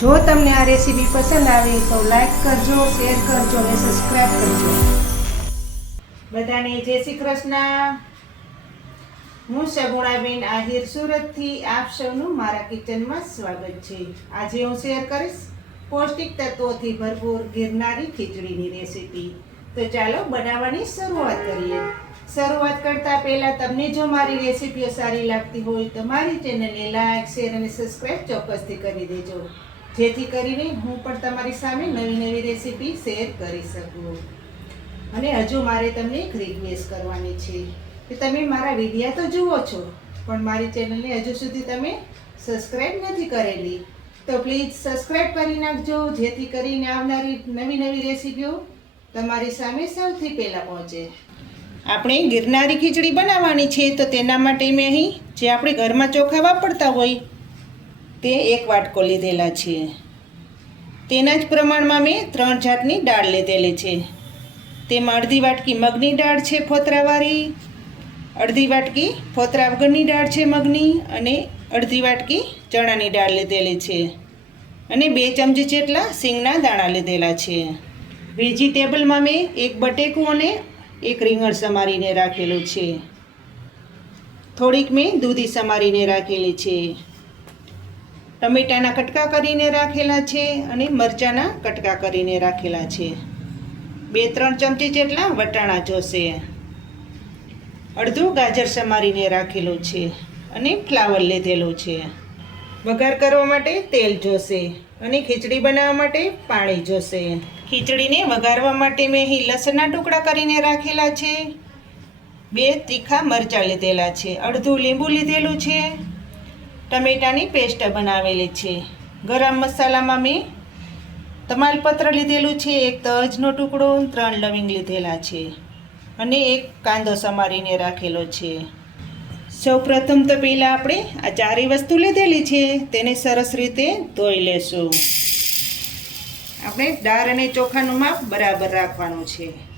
જો તમને આ રેસીપી પસંદ આવી તો લાઈક કરજો, શેર કરજો અને સબસ્ક્રાઈબ કરજો. બધાને જય શ્રી કૃષ્ણ. હું સગુણાબેન આહિર સુરતથી આપ સૌનું મારા કિચનમાં સ્વાગત છે. આજે હું શેર કરીશ પૌષ્ટિક તત્વોથી ભરપૂર ગિરનારી ખીચડીની રેસીપી. તો ચાલો બનાવવાની શરૂઆત કરીએ. શરૂઆત કરતા પહેલા તમને જો મારી રેસીપીઓ સારી લાગતી હોય તો મારી ચેનલને લાઈક, શેર અને સબસ્ક્રાઈબ ચોક્કસથી કરી દેજો. જેથી કરીને હું પણ તમારી સામે નવી નવી રેસીપી શેર કરી શકું. અને હજુ મારે તમને એક રિક્વેસ્ટ કરવાની છે કે તમે મારા વિડીયા તો જુઓ છો, પણ મારી ચેનલને હજુ સુધી તમે સબસ્ક્રાઈબ નથી કરેલી, તો પ્લીઝ સબસ્ક્રાઈબ કરી નાખજો, જેથી કરીને આવનારી નવી નવી રેસીપીઓ તમારી સામે સૌથી પહેલાં પહોંચે. આપણે ગિરનારી ખીચડી બનાવવાની છે, તો તેના માટે મેં અહીં જે આપણે ઘરમાં ચોખા વાપરતા હોય તે એક વાટકો લીધેલા છે. તેના જ પ્રમાણમાં મેં ત્રણ જાતની દાળ લીધેલી છે. તેમાં અડધી વાટકી મગની દાળ છે ફોતરાવાળી, અડધી વાટકી ફોતરા વગરની દાળ છે મગની અને અડધી વાટકી ચણાની દાળ લીધેલી છે. અને બે ચમચી જેટલા સિંગના દાણા લીધેલા છે. વેજીટેબલમાં મેં એક બટેકું અને એક રીંગણ સમારીને રાખેલું છે. થોડીક મેં દૂધી સમારીને રાખેલી છે. ટમેટાના કટકા કરીને રાખેલા છે અને મરચાંના કટકા કરીને રાખેલા છે. બે, ત્રણ ચમચી જેટલા વટાણા જોશે. અડધું ગાજર સમારીને રાખેલું છે અને ફ્લાવર લીધેલું છે. વઘાર કરવા માટે તેલ જોશે અને ખીચડી બનાવવા માટે પાણી જોશે. ખીચડીને વઘારવા માટે મેં અહીં લસણના ટુકડા કરીને રાખેલા છે. બે તીખા મરચાં લીધેલા છે. અડધું લીંબુ લીધેલું છે. ટમેટાની પેસ્ટ બનાવેલી છે. ગરમ મસાલામાં મેં તમાલપત્ર લીધેલું છે, એક તજનો ટુકડો, ત્રણ લવિંગ લીધેલા છે અને એક કાંદો સમારીને રાખેલો છે. સૌપ્રથમ તો પહેલાં આપણે આ ચારેય વસ્તુ લીધેલી છે, તેને સરસ રીતે ધોઈ લેશું. આપણે દાળ અને ચોખાનું માપ બરાબર રાખવાનું છે.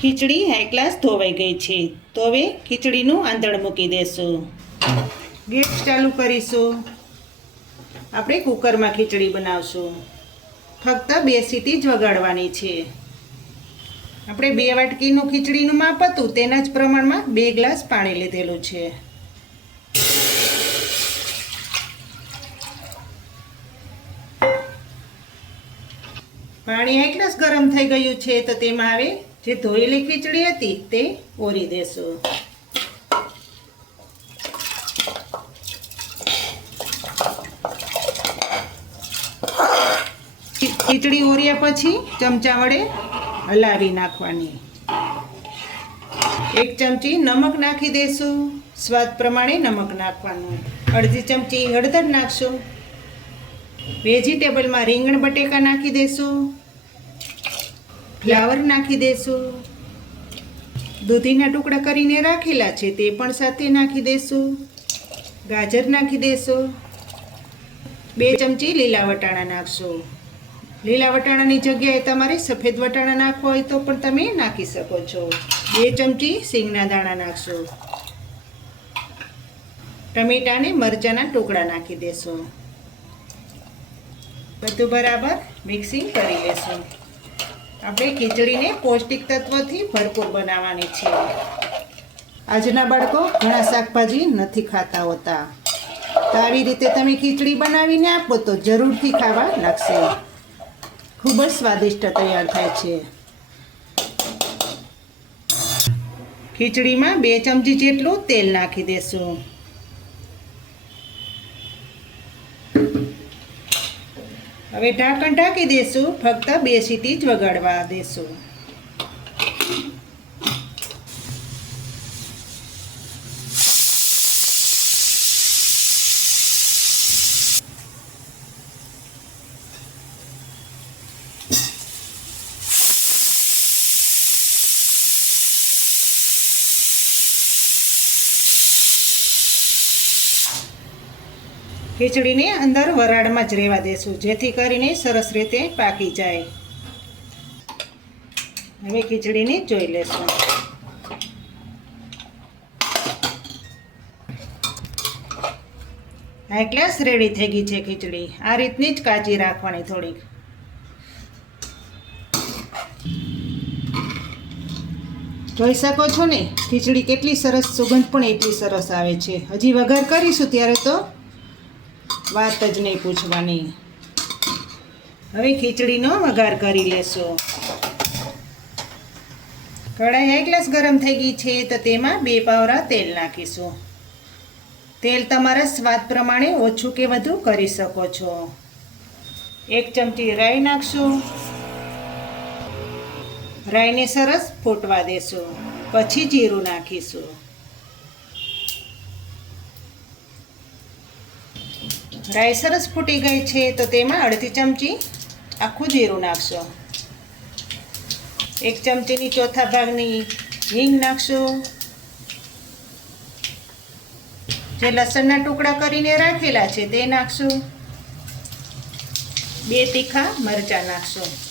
ખીચડી હાઈ ક્લાસ ધોવાઈ ગઈ છે. તો હવે ખીચડીનું આંધણ મૂકી દેશું. ગેસ ચાલુ કરીશું. આપણે કુકરમાં ખીચડી બનાવશું. ફક્ત બે સીટી જ વગાડવાની છે. આપણે બે વાટકીનું ખીચડીનું માપ હતું, તેના જ પ્રમાણમાં બે ગ્લાસ પાણી લીધેલું છે. પાણી એક ગ્લાસ ગરમ થઈ ગયું છે, તો તેમાં હવે જે ધોયેલી ખીચડી હતી તે ઓરી દેશું. ખીચડી ઓર્યા પછી ચમચા વડે હલાવી નાખવાની. એક ચમચી નમક નાખી દેશું. સ્વાદ પ્રમાણે નમક નાખવાનું. અડધી ચમચી હળદર નાખશું. વેજીટેબલમાં રીંગણ બટેકા નાખી દેશું. ફ્લાવર નાખી દેશું. દૂધીના ટુકડા કરીને રાખેલા છે તે પણ સાથે નાખી દેશું. ગાજર નાખી દેશો. બે ચમચી લીલા વટાણા નાખશો. લીલા વટાણાની જગ્યાએ તમારે સફેદ વટાણા નાખવા હોય તો પણ તમે નાખી શકો છો. બે ચમચી સિંગના દાણા નાખશો. ટમેટાને મરચાના ટુકડા નાખી દેશો. બધું બરાબર મિક્સિંગ કરી લેશું. આપણે ખીચડીને પૌષ્ટિક તત્વથી ભરપૂર બનાવવાની છે. આજના બાળકો ઘણા શાકભાજી નથી ખાતા હોતા. તો આવી રીતે તમે ખીચડી બનાવીને આપો તો જરૂરથી ખાવા લાગશે. ખૂબ જ સ્વાદિષ્ટ તૈયાર થાય છે. ખીચડીમાં બે ચમચી જેટલું તેલ નાખી દેશું. હવે ઢાંકણ ઢાંકી દેશું ફક્ત બે સીટી જ વગાડવા દેશું. ખીચડીને અંદર વરાળમાં જ રહેવા દેશું, જેથી કરીને સરસ રીતે પાકી જાય. હવે ખીચડીને જોઈ લેશું. હાઈ ક્લાસ રેડી થઈ ગઈ છે ખીચડી. આ રીતની જ કાચી રાખવાની થોડીક. જોઈ શકો છો ને, ખીચડી કેટલી સરસ સુગંધ પણ એટલી સરસ આવે છે. હજી વઘાર કરીશું ત્યારે તો વાત જ નહીં પૂછવાની. હવે ખીચડીનો વઘાર કરી લેશો. કઢાઈ એક ગ્લાસ ગરમ થઈ ગઈ છે તો તેમાં બે પાવરા તેલ નાખીશું. તેલ તમારા સ્વાદ પ્રમાણે ઓછું કે વધુ કરી શકો છો. એક ચમચી રાઈ નાખશું. રાઈને સરસ ફૂટવા દેશું. પછી જીરું નાખીશું. રાઈ સરસ ફૂટી ગઈ છે, તો તેમાં અડધી ચમચી આખું જીરું નાખશો. એક ચમચીની ચોથા ભાગની હિંગ નાખશો. જે લસણના ટુકડા કરીને રાખેલા છે, તે નાખશું. બે તીખા મરચાં નાખશું.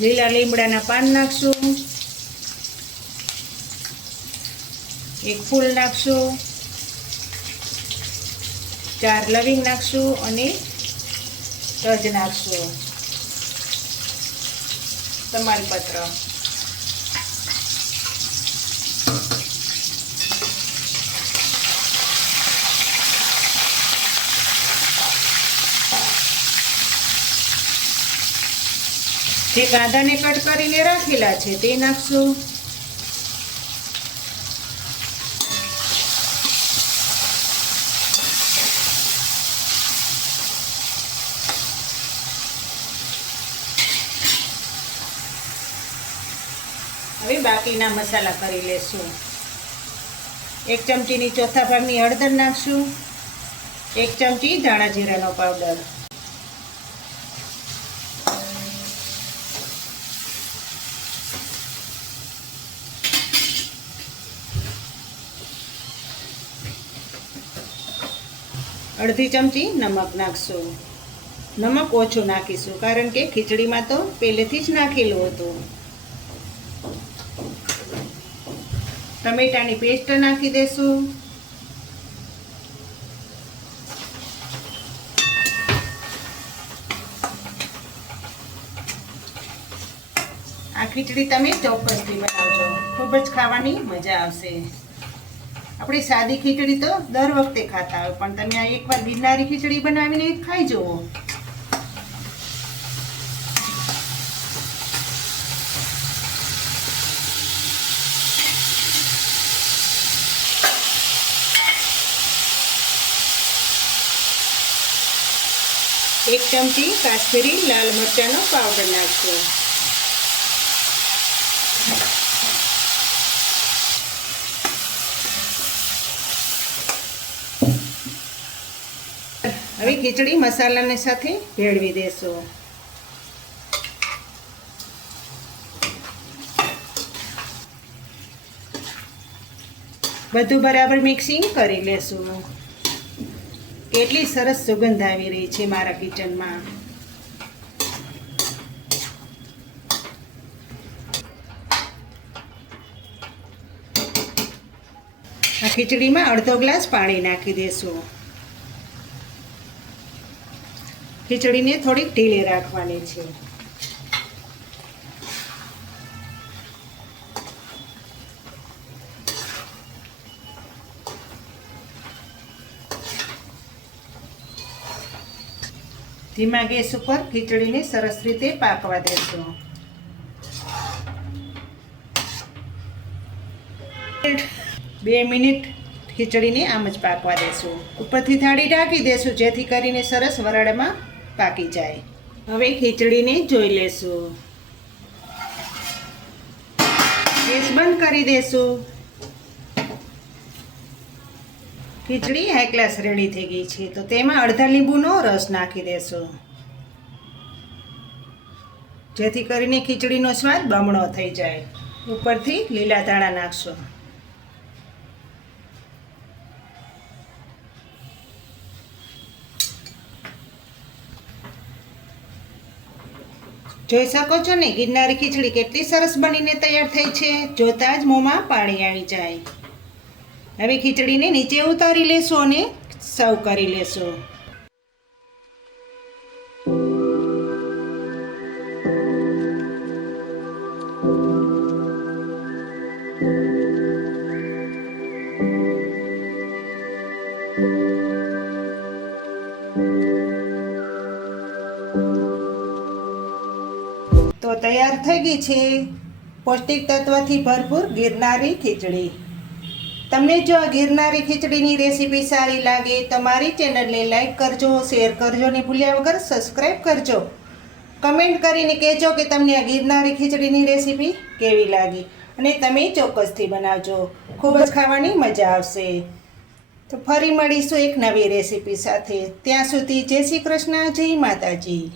લીલા લીમડાના પાન નાખશું. એક ફૂલ નાખશું. ચાર લવિંગ નાખશું અને તજ નાખશું. તમાલપત્ર જે કાંદાને કટ કરીને રાખેલા છે, તે નાખશું. હવે બાકીના મસાલા કરી લેશું. એક ચમચીની ચોથા ભાગની હળદર નાખશું. એક ચમચી ધાણા જીરાનો પાવડર. અડધી ચમચી નમક નાખશું. નમક ઓછું નાખીશું, કારણ કે ખીચડીમાં તો પહેલેથી જ નાખેલું હતું. ટમેટાની પેસ્ટ નાખી દેશું. આ ખીચડી તમે ચોક્કસથી બનાવજો. ખૂબ જ ખાવાની મજા આવશે. આપણી સાદી ખીચડી તો દર વખતે ખાતા હોય, પણ તમે આ એકવાર ગિરનારી ખીચડી બનાવીને ખાઈ જુઓ. એક ચમચી કાશ્મીરી લાલ મરચાંનો પાવડર નાખજો. હવે ખીચડી મસાલાની સાથે ભેળવી દેશો. બધું બરાબર મિક્સિંગ કરી લેશું. કેટલી સરસ સુગંધ આવી રહી છે મારા કિચનમાં. આ ખીચડીમાં અડધો ગ્લાસ પાણી નાખી દેશું. ખીચડીને થોડીક ઢીલી રાખવાની છે. ધીમા ગેસ ઉપર ખીચડીને સરસ રીતે પાકવા દેશું બે મિનિટ ખીચડીને આમ જ પાકવા દેશું. ઉપરથી થાળી ઢાંકી દેશું, જેથી કરીને સરસ વરાળમાં પાકી જાય. હવે ખીચડીને જોઈ લેશું. ગેસ બંધ કરી દેશું. ખીચડી હાઈ રેડી થઈ ગઈ છે, તો તેમાં અડધા લીંબુનો રસ નાખી દેશું. જેથી કરીને ખીચડીનો સ્વાદ બમણો થઈ જાય. ઉપરથી લીલા ધાણા નાખશો. જોઈ શકો છો ને, ગિરનારી ખીચડી કેટલી સરસ બનીને તૈયાર થઈ છે. જોતાં જ મોંમાં પાણી આવી જાય. હવે ખીચડીને નીચે ઉતારી લેશો અને સર્વ કરી લેશો. તૈયાર છે. પૌષ્ટિક તત્વથી ભરપૂર ગિરનારી ખીચડી. તમને જો આ ગિરનારી ખીચડીની રેસીપી સારી લાગે, તો મારી ચેનલને લાઈક કરજો, શેર કરજો ને ભૂલ્યા વગર સબસ્ક્રાઈબ કરજો. કમેન્ટ કરીને કહેજો કે તમને આ ગિરનારી ખીચડીની રેસીપી કેવી લાગી અને તમે ચોક્કસથી બનાવજો. ખૂબ જ ખાવાની મજા આવશે. તો ફરી મળીશું એક નવી રેસીપી સાથે. ત્યાં સુધી જય શ્રી કૃષ્ણ, જય માતાજી.